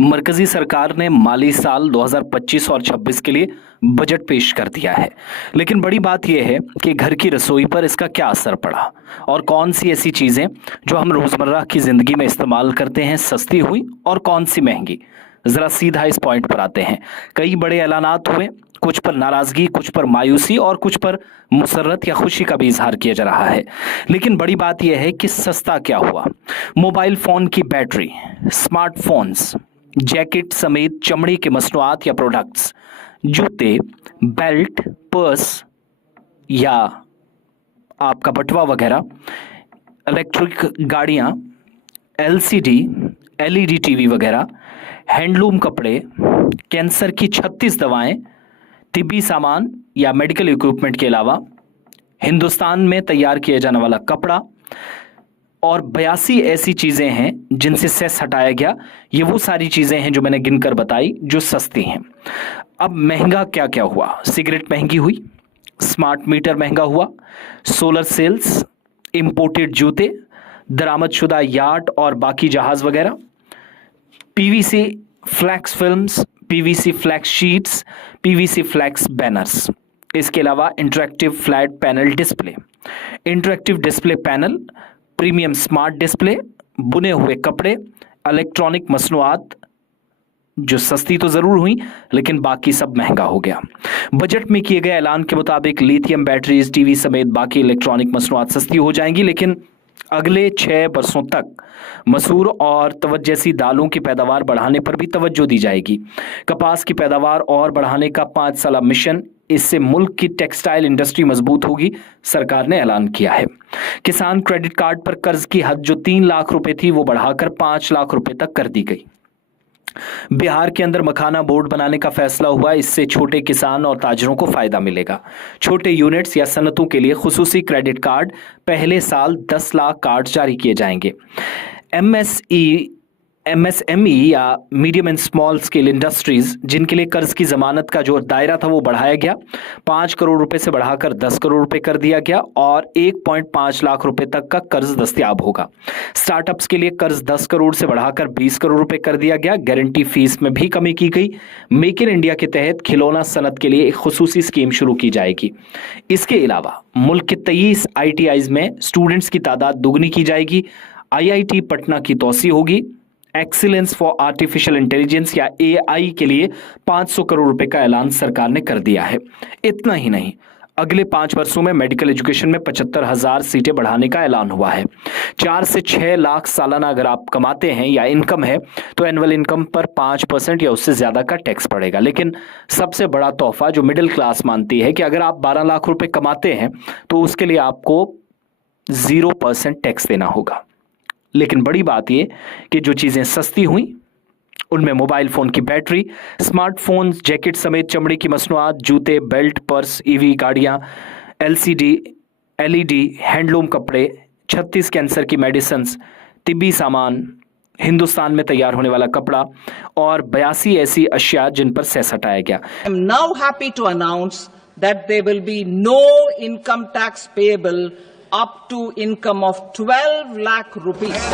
मरकजी सरकार ने माली साल 2025 और 26 के लिए बजट पेश कर दिया है, लेकिन बड़ी बात यह है कि घर की रसोई पर इसका क्या असर पड़ा और कौन सी ऐसी चीजें जो हम रोजमर्रा की जिंदगी में इस्तेमाल करते हैं सस्ती हुई और कौन सी महंगी। जरा सीधा इस पॉइंट पर आते हैं। कई बड़े ऐलानात हुए, कुछ पर नाराजगी, कुछ पर मायूसी और कुछ पर मुसर्रत या खुशी का भी इजहार किया जा रहा है, लेकिन बड़ी बात यह है कि सस्ता क्या हुआ। मोबाइल फोन की बैटरी, स्मार्टफोन्स, जैकेट समेत चमड़ी के मसनूआत या प्रोडक्ट्स, जूते, बेल्ट, पर्स या आपका बटुआ वगैरह, इलेक्ट्रिक गाड़ियां, एलसीडी, एलईडी टीवी वगैरह, हैंडलूम कपड़े, कैंसर की 36 दवाएं, तिब्बी सामान या मेडिकल इक्विपमेंट के अलावा हिंदुस्तान में तैयार किया जाने वाला कपड़ा और 82 ऐसी चीजें हैं जिनसे सेस हटाया गया। ये वो सारी चीजें हैं जो मैंने गिनकर बताई जो सस्ती हैं। अब महंगा क्या क्या हुआ? सिगरेट महंगी हुई, स्मार्ट मीटर महंगा हुआ, सोलर सेल्स, इंपोर्टेड जूते, दरामदशुदा याट और बाकी जहाज वगैरह, PVC flex films, PVC flex sheets, PVC flex banners. इसके अलावा interactive flat panel display, interactive display panel, premium smart display, बुने हुए कपड़े, इलेक्ट्रॉनिक मसनूआत जो सस्ती तो जरूर हुई लेकिन बाकी सब महंगा हो गया। बजट में किए गए ऐलान के मुताबिक लिथियम बैटरीज, टीवी समेत बाकी इलेक्ट्रॉनिक मसनूआत सस्ती हो जाएंगी, लेकिन अगले 6 बरसों तक मसूर और तवज जैसी दालों की पैदावार बढ़ाने पर भी तवज्जो दी जाएगी। कपास की पैदावार और बढ़ाने का 5 साला मिशन, इससे मुल्क की टेक्सटाइल इंडस्ट्री मजबूत होगी, सरकार ने ऐलान किया है। किसान क्रेडिट कार्ड पर कर्ज की हद जो 3 लाख रुपए थी वो बढ़ाकर 5 लाख रुपए तक कर दी गई। बिहार के अंदर मखाना बोर्ड बनाने का फैसला हुआ, इससे छोटे किसान और ताजरों को फायदा मिलेगा। छोटे यूनिट्स या सनतों के लिए खुसूसी क्रेडिट कार्ड, पहले साल 10 लाख कार्ड जारी किए जाएंगे। एमएसएमई या medium and small scale industries जिनके लिए कर्ज की जमानत का जो दायरा था वो बढ़ाया गया, 5 करोड़ रुपए से बढ़ाकर 10 करोड़ रुपए कर दिया गया और 1.5 लाख रुपए तक का कर्ज दस्तयाब होगा। स्टार्टअप्स के लिए कर्ज 10 करोड़ से बढ़ाकर 20 करोड़ रुपए कर दिया गया। गारंटी फीस में भी कमी की गई। मेक इन इंडिया के तहत खिलौना सनत के लिए एक खुसूसी स्कीम शुरू की जाएगी। इसके अलावा मुल्क के 23 ITIs में स्टूडेंट्स की तादाद दोगुनी की जाएगी। IIT पटना की तोसी होगी। एक्सीलेंस फॉर आर्टिफिशियल इंटेलिजेंस या AI के लिए 500 करोड़ रुपए का ऐलान सरकार ने कर दिया है। इतना ही नहीं, अगले 5 वर्षों में मेडिकल एजुकेशन में 75,000 सीटें बढ़ाने का ऐलान हुआ है। 4 से 6 लाख सालाना अगर आप कमाते हैं या इनकम है तो एनुअल इनकम पर 5% या उससे ज्यादा का टैक्स पड़ेगा। लेकिन सबसे बड़ा तोहफा जो मिडिल क्लास मानती है कि अगर आप 12 लाख रुपए कमाते हैं तो उसके लिए आपको 0% टैक्स देना होगा। लेकिन बड़ी बात यह कि जो चीजें सस्ती हुई उनमें मोबाइल फोन की बैटरी, स्मार्टफोन, जैकेट समेत चमड़ी की मसनूआत, जूते, बेल्ट, पर्स, EV गाड़ियां, LCD, LED, हैंडलूम कपड़े, 36 कैंसर की मेडिसिन, तिब्बी सामान, हिंदुस्तान में तैयार होने वाला कपड़ा और 82 ऐसी अशिया जिन पर सेस हटाया गया। I am now happy to announce that there will be no income tax payable up to income of 12 lakh rupees.